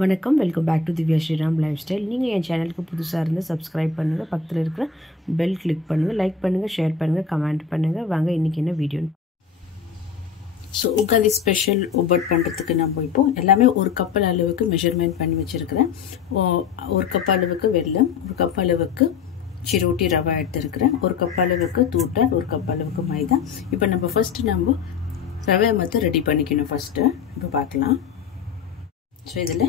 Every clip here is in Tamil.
வணக்கம், welcome back to Divya Sriram life style. நீங்கள் என் சேனலுக்கு புதுசாக இருந்து சப்ஸ்கிரைப் பண்ணுங்கள், பக்கத்தில் இருக்கிற பெல் கிளிக் பண்ணுங்கள், லைக் பண்ணுங்கள், ஷேர் பண்ணுங்கள், கமெண்ட் பண்ணுங்கள். வாங்க இன்றைக்கி என்ன வீடியோ. ஸோ உகாதி ஸ்பெஷல் ஒப்பட் பண்ணுறதுக்கு நம்ம இப்போ எல்லாமே ஒரு கப் அளவுக்கு மெஷர்மெண்ட் பண்ணி வச்சுருக்கிறேன். ஒரு கப் அளவுக்கு வெல்லம், ஒரு கப் அளவுக்கு சிரோட்டி ரவா எடுத்துருக்கிறேன், ஒரு கப் அளவுக்கு தூட்டால், ஒரு கப் அளவுக்கு மைதா. இப்போ நம்ம ஃபஸ்ட்டு நம்ம ரவை மற்ற ரெடி பண்ணிக்கணும். ஃபஸ்ட்டு இப்போ பார்க்கலாம். ஸோ இதில்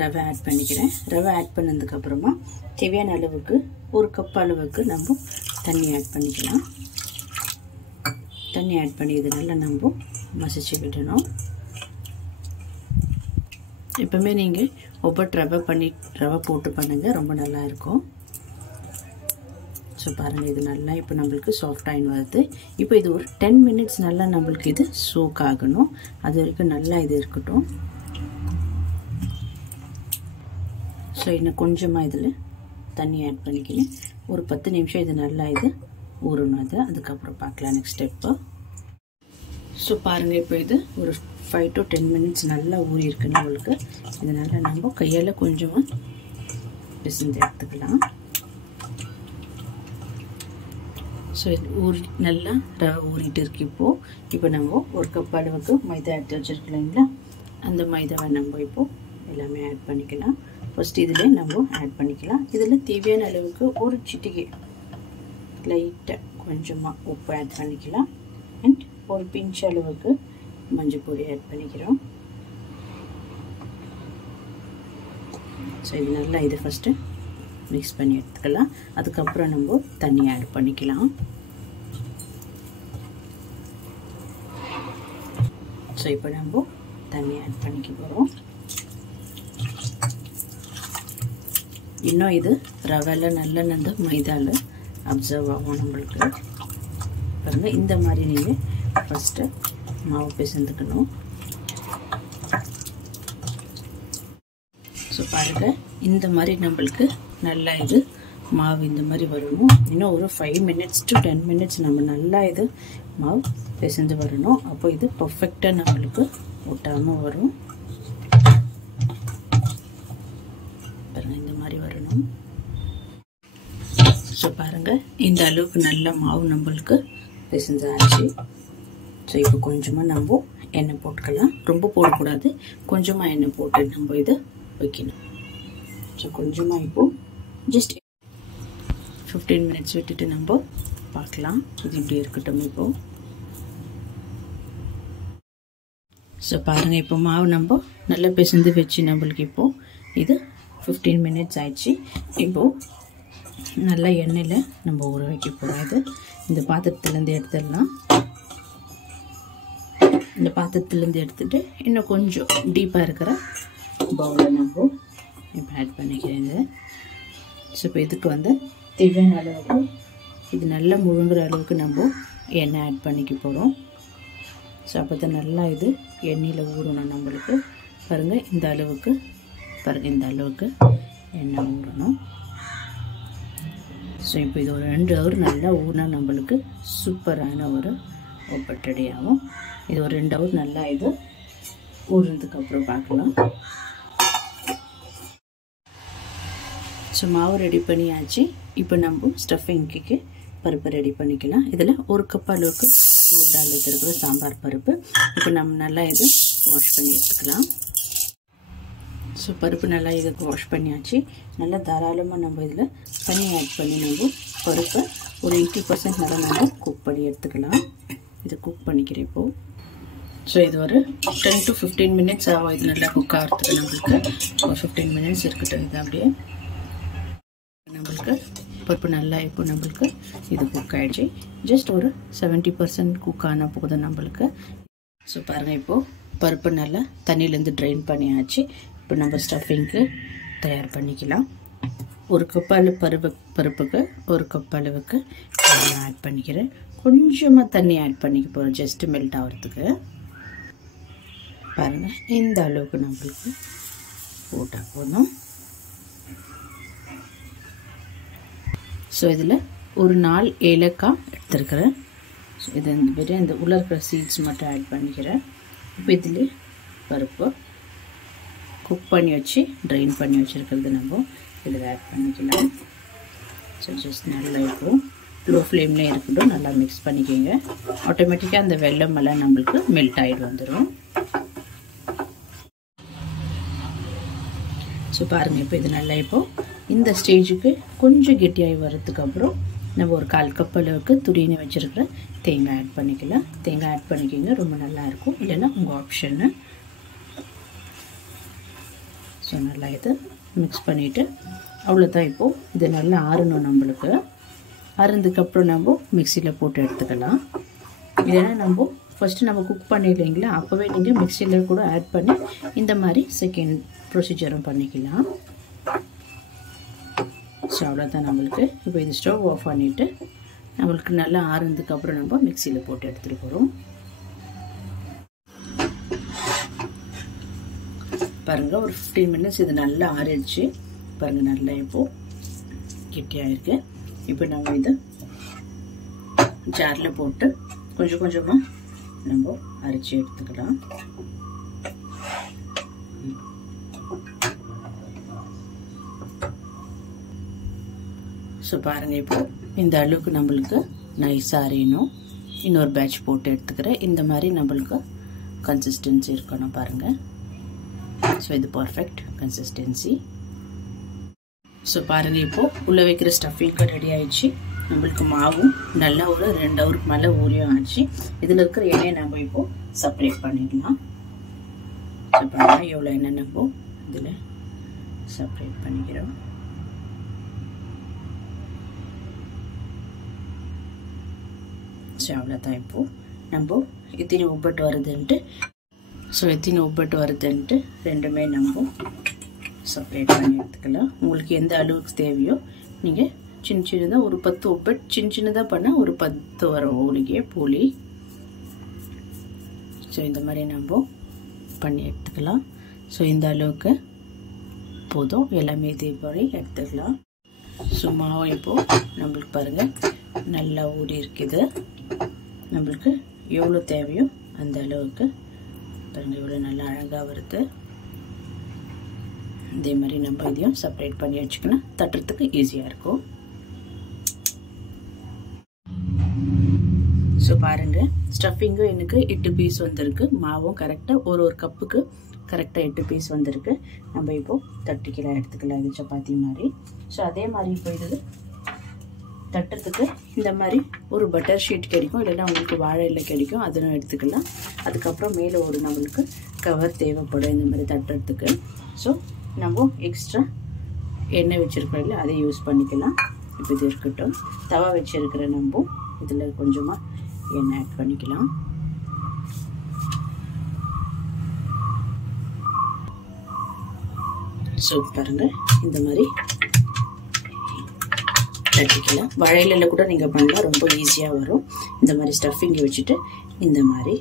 ரவை ஆட் பண்ணிக்கிறேன். ரவை ஆட் பண்ணதுக்கப்புறமா தேவையான அளவுக்கு ஒரு கப் அளவுக்கு நம்ம தண்ணி ஆட் பண்ணிக்கலாம். தண்ணி ஆட் பண்ணி இது நல்லா நம்ம மசிச்சு விடணும். எப்பவுமே நீங்கள் ஒவ்வொரு ரவை போட்டு பண்ணுங்கள், ரொம்ப நல்லா இருக்கும். ஸோ பாருங்கள், இது நல்லா இப்போ நம்மளுக்கு சாஃப்டாக வருது. இப்போ இது ஒரு 10 minutes நல்லா நம்மளுக்கு இது சோக் ஆகணும். அது வரைக்கும் நல்லா இது இருக்கட்டும். ஸோ இன்னும் கொஞ்சமாக இதில் தண்ணி ஆட் பண்ணிக்கினேன். ஒரு 10 நிமிஷம் இது நல்லா இது ஊறணும். அதுக்கப்புறம் பார்க்கலாம் நெக்ஸ்ட் ஸ்டெப்பு. ஸோ பாருங்கள், இப்போ இது ஒரு 5 to 10 minutes நல்லா ஊறி இருக்குன்னு உங்களுக்கு. இதனால் நம்ம கையால் கொஞ்சமாக பிசைந்து எடுத்துக்கலாம். ஸோ இது நல்லா ரவை ஊறிட்டு இருக்கு. இப்போ நம்ம ஒரு கப் அளவுக்கு மைதா எடுத்து வச்சுருக்கீங்களா, அந்த மைதாவை நம்ம இப்போது எல்லாமே ஆட் பண்ணிக்கலாம். ஃபஸ்ட் இதில் நம்ம ஆட் பண்ணிக்கலாம். இதில் தேவையான அளவுக்கு ஒரு சிட்டிகை லைட்டாக கொஞ்சமாக உப்பு ஆட் பண்ணிக்கலாம். அண்ட் ஒரு பிஞ்ச் அளவுக்கு மஞ்சள் பொடி ஆட் பண்ணிக்கிறோம். ஸோ இது நல்லா இது ஃபஸ்ட்டு மிக்ஸ் பண்ணி எடுத்துக்கலாம். அதுக்கப்புறம் நம்ம தண்ணி ஆட் பண்ணிக்கலாம். ஸோ இப்போ நம்ம தண்ணி ஆட் பண்ணிக்க போகிறோம். இன்னும் இது ரவையில் நல்லா அந்த மைதாவில் அப்சர்வ் ஆகும் நம்மளுக்கு. பாருங்கள், இந்த மாதிரி நீங்கள் ஃபஸ்ட்டு மாவு பிசைந்துக்கணும். ஸோ பாருங்கள், இந்த மாதிரி நம்மளுக்கு நல்லா இது மாவு இந்த மாதிரி வரணும். இன்னும் ஒரு 5 minutes to 10 minutes நம்ம நல்லா இது மாவு பிசைந்து வரணும். அப்போ இது பர்ஃபெக்டாக நம்மளுக்கு ஒட்டாமல் வரும். பாருங்கள், இந்த மாதிரி வரணும். ஸோ பாருங்கள், இந்த அளவுக்கு நல்ல மாவு நம்மளுக்கு பிசைஞ்சாச்சு. ஸோ இப்போ கொஞ்சமாக நம்ம எண்ணெய் போட்டுக்கலாம். ரொம்ப போடக்கூடாது, கொஞ்சமாக எண்ணெய் போட்டு நம்ம இதை வைக்கணும். ஸோ கொஞ்சமாக இப்போது ஜஸ்ட் 15 minutes விட்டுட்டு நம்ம பார்க்கலாம் இது இப்படி இருக்கட்டும். இப்போது ஸோ பாருங்கள், இப்போ மாவு நம்ம நல்லா பிசைந்து வச்சு நம்மளுக்கு இப்போது இது 15 minutes ஆயிடுச்சு. இப்போது நல்லா எண்ணெயில் நம்ம ஊற வைக்க போகிறோம். இந்த பாத்திரத்துலேருந்து எடுத்துடலாம். இந்த பாத்திரத்துலேருந்து எடுத்துகிட்டு இன்னும் கொஞ்சம் டீப்பாக இருக்கிற பவுலில் நம்ம இப்போ ஆட் பண்ணிக்கிறேன். ஸோ இப்போ இதுக்கு தேவையான அளவுக்கு இது நல்லா முழுங்குற அளவுக்கு நம்ம எண்ணெய் ஆட் பண்ணிக்க போகிறோம். ஸோ அப்போ தான் நல்லா இது எண்ணெயில் ஊறணும் நம்மளுக்கு. பாருங்கள், இந்த அளவுக்கு இந்த அளவுக்கு எண்ணெய் ஊறணும். ஸோ இப்போ இது ஒரு 2 hour நல்லா ஊறினா நம்மளுக்கு சூப்பரான ஒரு ஒப்பட் ரெடி ஆகும். இது ஒரு 2 hour நல்லா இது ஊறினதுக்கப்புறம் பார்க்கலாம். ஸோ மாவு ரெடி பண்ணியாச்சு. இப்போ நம்ம ஸ்டஃபிங்க்கு பருப்பு ரெடி பண்ணிக்கலாம். இதில் ஒரு கப் அளவுக்கு டால் எடுத்துருக்குற சாம்பார் பருப்பு. இப்போ நம்ம நல்லா இது வாஷ் பண்ணி எடுத்துக்கலாம். ஸோ பருப்பு நல்லா இதுக்கு வாஷ் பண்ணியாச்சு. நல்லா தாராளமாக நம்ம இதில் தண்ணி ஆட் பண்ணி நம்ம பருப்பை ஒரு 80% நல்லா நம்ம குக் பண்ணி எடுத்துக்கலாம். இதை குக் பண்ணிக்கிறேன் இப்போது. ஸோ இது ஒரு 10 to 15 minutes ஆகும். இது நல்லா குக் ஆகிறதுக்கு நம்மளுக்கு ஒரு 15 minutes இருக்கட்டும். இது அப்படியே நம்மளுக்கு பருப்பு நல்லா இப்போ நம்மளுக்கு இது குக் ஆகிடுச்சு. ஜஸ்ட் ஒரு 70% குக் ஆனால் போதும் நம்மளுக்கு. ஸோ பாருங்கள், இப்போது பருப்பு நல்லா தண்ணியிலேருந்து ட்ரைன் பண்ணியாச்சு. இப்போ நம்ம ஸ்டஃபிங்க்கு தயார் பண்ணிக்கலாம். ஒரு கப் அளவு பருப்புக்கு ஒரு கப் அளவுக்கு ஆட் பண்ணிக்கிறேன். கொஞ்சமாக தண்ணி ஆட் பண்ணிக்க போகிறோம், ஜஸ்ட்டு மெல்ட் ஆகிறதுக்கு. பாருங்கள், இந்த அளவுக்கு நம்மளுக்கு போட்டால் போதும். ஸோ இதில் ஒரு 4 ஏலக்காய் எடுத்துருக்கிறேன். ஸோ இது இந்த உள்ள இருக்கிற சீட்ஸ் மட்டும் ஆட் பண்ணிக்கிறேன். இப்போ இதில் பருப்பு குக் பண்ணி வச்சு ட்ரைன் பண்ணி வச்சுருக்கிறது நம்ம இதில் ஆட் பண்ணிக்கலாம். ஸோ ஜஸ்ட் நல்லா இருக்கும், லோ ஃப்ளேம்லேயே இருக்கட்டும். நல்லா மிக்ஸ் பண்ணிக்கோங்க. ஆட்டோமேட்டிக்காக அந்த வெல்லம் எல்லாம் நம்மளுக்கு மெல்ட் ஆகிட்டு வந்துடும். ஸோ பாருங்கள், இப்போ இது நல்லா இப்போது இந்த ஸ்டேஜுக்கு கொஞ்சம் கெட்டியாகி வரதுக்கப்புறம் நம்ம ஒரு 1/4 கப் அளவுக்கு துரினி வச்சுருக்கிற தேங்காய் ஆட் பண்ணிக்கலாம். தேங்காய் ஆட் பண்ணிக்கோங்க, ரொம்ப நல்லாயிருக்கும். இல்லைன்னா உங்கள் ஆப்ஷன்னு. ஸோ நல்லா இதை மிக்ஸ் பண்ணிவிட்டு அவ்வளோதான். இப்போது இது நல்லா ஆறணும். நம்மளுக்கு ஆறுனதுக்கப்புறம் நம்ம மிக்சியில் போட்டு எடுத்துக்கலாம். இல்லைன்னா நம்ம ஃபஸ்ட்டு நம்ம குக் பண்ணிடலைங்களா, அப்போவே நீங்கள் மிக்சியில் கூட ஆட் பண்ணி இந்த மாதிரி செகண்ட் ப்ரொசீஜரும் பண்ணிக்கலாம். ஸோ அவ்வளோதான் நம்மளுக்கு. இப்போ இது ஸ்டவ் ஆஃப் பண்ணிவிட்டு நம்மளுக்கு நல்லா ஆறுனதுக்கப்புறம் நம்ம மிக்சியில் போட்டு எடுத்துகிட்டு போகிறோம். பாருங்கள், ஒரு 15 மினிட்ஸ் இது நல்லா ஆறிடுச்சு. பாருங்கள், நல்லா இப்போது கெட்டியாகிருக்கு. இப்போ நம்ம இதை ஜாரில் போட்டு கொஞ்சம் கொஞ்சமாக நம்ம அரைச்சி எடுத்துக்கலாம். ஸோ பாருங்கள், இப்போது இந்த அளவுக்கு நம்மளுக்கு நைஸாக அரையணும். இன்னொரு பேட்ச் போட்டு எடுத்துக்கிறேன். இந்த மாதிரி நம்மளுக்கு கன்சிஸ்டன்சி இருக்கணும். பாருங்கள், ஸோ இது பர்ஃபெக்ட் கன்சிஸ்டன்சி. ஸோ பாருங்கள், இப்போது உள்ளே வைக்கிற ஸ்டஃபிங்க்கு ரெடி ஆகிடுச்சு. நம்மளுக்கு மாவும் நல்லா ஒரு 2 ஹவருக்கு மேலே ஊறியும் ஆச்சு. இதில் இருக்கிற எண்ணெயை நம்ம இப்போது செப்பரேட் பண்ணிடலாம். ஸோ பாருங்கள், எவ்வளோ எண்ணெய் நம்ம இதில் செப்பரேட் பண்ணிக்கிறோம். ஸோ அவ்வளோதான். இப்போது நம்ம எத்தனை உப்பட்டு வருதுன்ட்டு ரெண்டுமே நம்ம செப்பரேட் பண்ணி எடுத்துக்கலாம். உங்களுக்கு எந்த அளவுக்கு தேவையோ நீங்கள் சின்ன சின்னதாக ஒரு 10 உப்பட் சின்னதாக பண்ணால் ஒரு 10 வரும் ஊலிகை போலி. ஸோ இந்த மாதிரி நம்ம பண்ணி எடுத்துக்கலாம். ஸோ இந்த அளவுக்கு போதும். எல்லாமே இதே மாதிரி எடுத்துக்கலாம். ஸோ மாவு இப்போது நம்மளுக்கு பாருங்கள் நல்லா ஊறி இருக்குது. நம்மளுக்கு எவ்வளோ தேவையோ அந்த அளவுக்கு பாருங்கள், எவ்வளோ நல்லா அழகாக வருது. இதே மாதிரி நம்ம இதையும் செப்பரேட் பண்ணி வச்சுக்கணும். தட்டுறதுக்கு ஈஸியாக இருக்கும். ஸோ பாருங்கள், ஸ்டஃபிங்கும் எனக்கு 8 பீஸ் வந்திருக்கு. மாவும் கரெக்டாக ஒரு கப்புக்கு கரெக்டாக 8 பீஸ் வந்திருக்கு. நம்ம இப்போது தட்டிக்கலாம், எடுத்துக்கலாம். இது சப்பாத்தி மாதிரி. ஸோ அதே மாதிரி இப்போ இது தட்டுறதுக்கு இந்த மாதிரி ஒரு பட்டர் ஷீட் கிடைக்கும், இல்லைன்னா உங்களுக்கு வாழை இலை கிடைக்கும், அதெல்லாம் எடுத்துக்கலாம். அதுக்கப்புறம் மேலே ஒரு நம்மளுக்கு கவர் தேவைப்படும் இந்த மாதிரி தட்டுறதுக்கு. ஸோ நம்ம எக்ஸ்ட்ரா எண்ணெய் வச்சுருக்கோம் இல்லை, அதை யூஸ் பண்ணிக்கலாம். இப்போ இது இருக்கட்டும். தவா வச்சுருக்கிற நம்ம இதில் கொஞ்சமாக எண்ணெய் ஆட் பண்ணிக்கலாம். ஸோ பாருங்கள், இந்த மாதிரி தட்டிக்கலாம். வாழையில கூட நீங்கள் பண்ணலாம், ரொம்ப ஈஸியாக வரும். இந்த மாதிரி ஸ்டஃபிங் வச்சுட்டு இந்த மாதிரி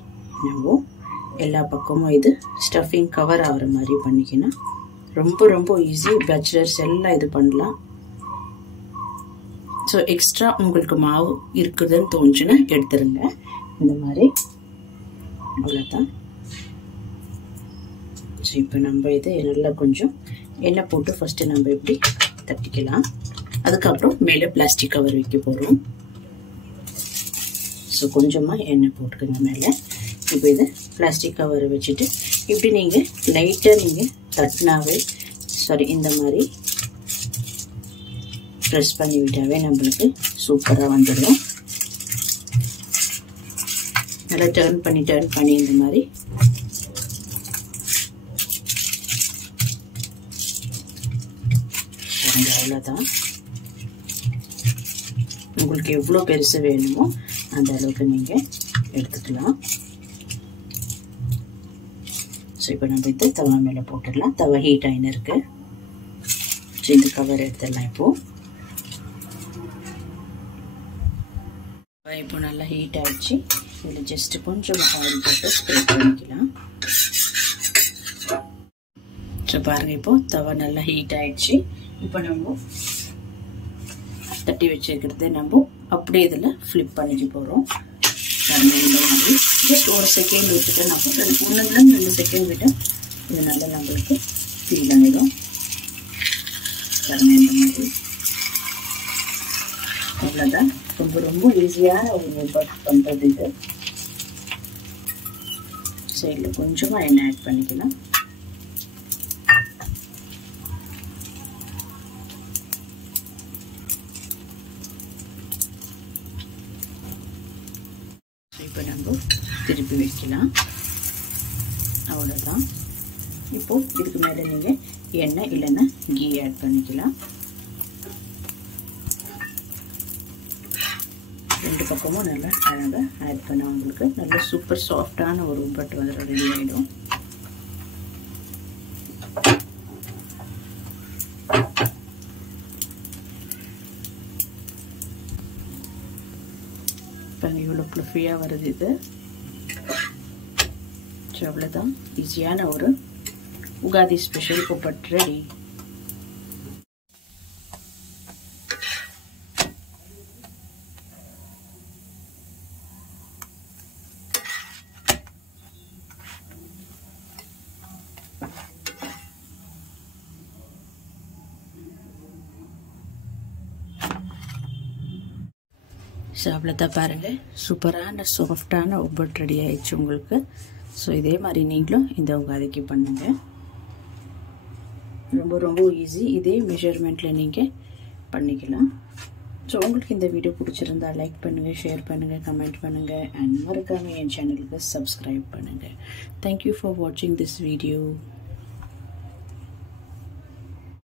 நம்ம எல்லா பக்கமும் இது ஸ்டஃபிங் கவர் ஆகிற மாதிரி பண்ணிக்கணும். ரொம்ப ரொம்ப ஈஸி. பேச்சுலர்ஸ் எல்லாம் இது பண்ணலாம். ஸோ எக்ஸ்ட்ரா உங்களுக்கு மாவு இருக்குதுன்னு தோணுச்சுன்னா எடுத்துருங்க. இந்த மாதிரி அவ்வளோதான். ஸோ இப்போ நம்ம இது நல்லா கொஞ்சம் எண்ணெய் போட்டு ஃபஸ்ட்டு நம்ம எப்படி தட்டிக்கலாம். அதுக்கப்புறம் மேலே பிளாஸ்டிக் கவர் வைக்க போகிறோம். ஸோ கொஞ்சமாக எண்ணெய் போட்டுக்கோங்க மேலே. இப்போ இது பிளாஸ்டிக் கவரை வச்சுட்டு இப்படி நீங்கள் லைட்டாக நீங்கள் தட்டினாவே இந்த மாதிரி ப்ரெஸ் பண்ணி விட்டாவே நம்மளுக்கு சூப்பராக வந்துடும். நல்லா டர்ன் பண்ணி இந்த மாதிரி அவ்வளோதான். உங்களுக்கு எவ்வளோ பெருசு வேணுமோ அந்த அளவுக்கு நீங்கள் எடுத்துக்கலாம். ஸோ இப்போ நம்ம இது தவா மேலே போட்டுடலாம். தவா ஹீட் ஆகின்னு இருக்கு. ஸோ இந்த கவர் எடுத்துடலாம். இப்போ நல்லா ஹீட் ஆகிடுச்சு. இதில் ஜஸ்ட்டு கொஞ்சம் ஆயில் போட்டு ஸ்ப்ரெட் பண்ணிக்கலாம். ஸோ பாருங்கள், இப்போது தவா நல்லா ஹீட் ஆகிடுச்சு. இப்போ நம்ம தட்டி வச்சுருக்கிறத நம்ம அப்படியே இதில் ஃப்ளிப் பண்ணிக்க போகிறோம். இந்த மாதிரி ஜஸ்ட் ஒரு செகண்ட் விட்டுட்டு நம்ம 1 2 செகண்ட் விட்டு இது நல்லா நம்மளுக்கு ஃபீல் ஆகிடும். பாருங்கள் இந்த மாதிரி. அவ்வளோதான். ரொம்ப ரொம்ப ஈஸியான ஒரு ஒப்பட் பண்ணுறது இது. சைடில் கொஞ்சமாக எண்ணெய் ஆட் பண்ணிக்கலாம். இப்போ நம்ம திருப்பி வைக்கலாம். அவ்வளோதான். இப்போது இதுக்கு மேலே நீங்கள் எண்ணெய் இல்லைன்னா கீ ஆட் பண்ணிக்கலாம். ரெண்டு பக்கமும் நல்லா அழகாக ஆட் பண்ண உங்களுக்கு நல்ல சூப்பர் சாஃப்டான ஒரு உப்பட்டு வந்து ரெடி ஆகிடும். இப்போ இவ்வளோ ப்ளஃபியாக வருது இது. ஸோ அவ்வளோதான். ஈஸியான ஒரு உகாதி ஸ்பெஷல் உப்பட்டு ரெடி. ஸோ அவ்வளோதான் பாருங்கள். சூப்பரான சாஃப்டான உப்பட்டு ரெடி ஆயிடுச்சு உங்களுக்கு. ஸோ இதே மாதிரி நீங்களும் இந்த உகாதிக்கு பண்ணுங்கள். ரொம்ப ரொம்ப ஈஸி. இதே மெஷர்மெண்ட்டில் நீங்கள் பண்ணிக்கலாம். ஸோ உங்களுக்கு இந்த வீடியோ பிடிச்சிருந்தா லைக் பண்ணுங்கள், ஷேர் பண்ணுங்கள், கமெண்ட் பண்ணுங்கள் அண்ட் மறக்காமல் என் சேனலுக்கு சப்ஸ்கிரைப் பண்ணுங்கள். தேங்க்யூ ஃபார் வாட்சிங் திஸ் வீடியோ.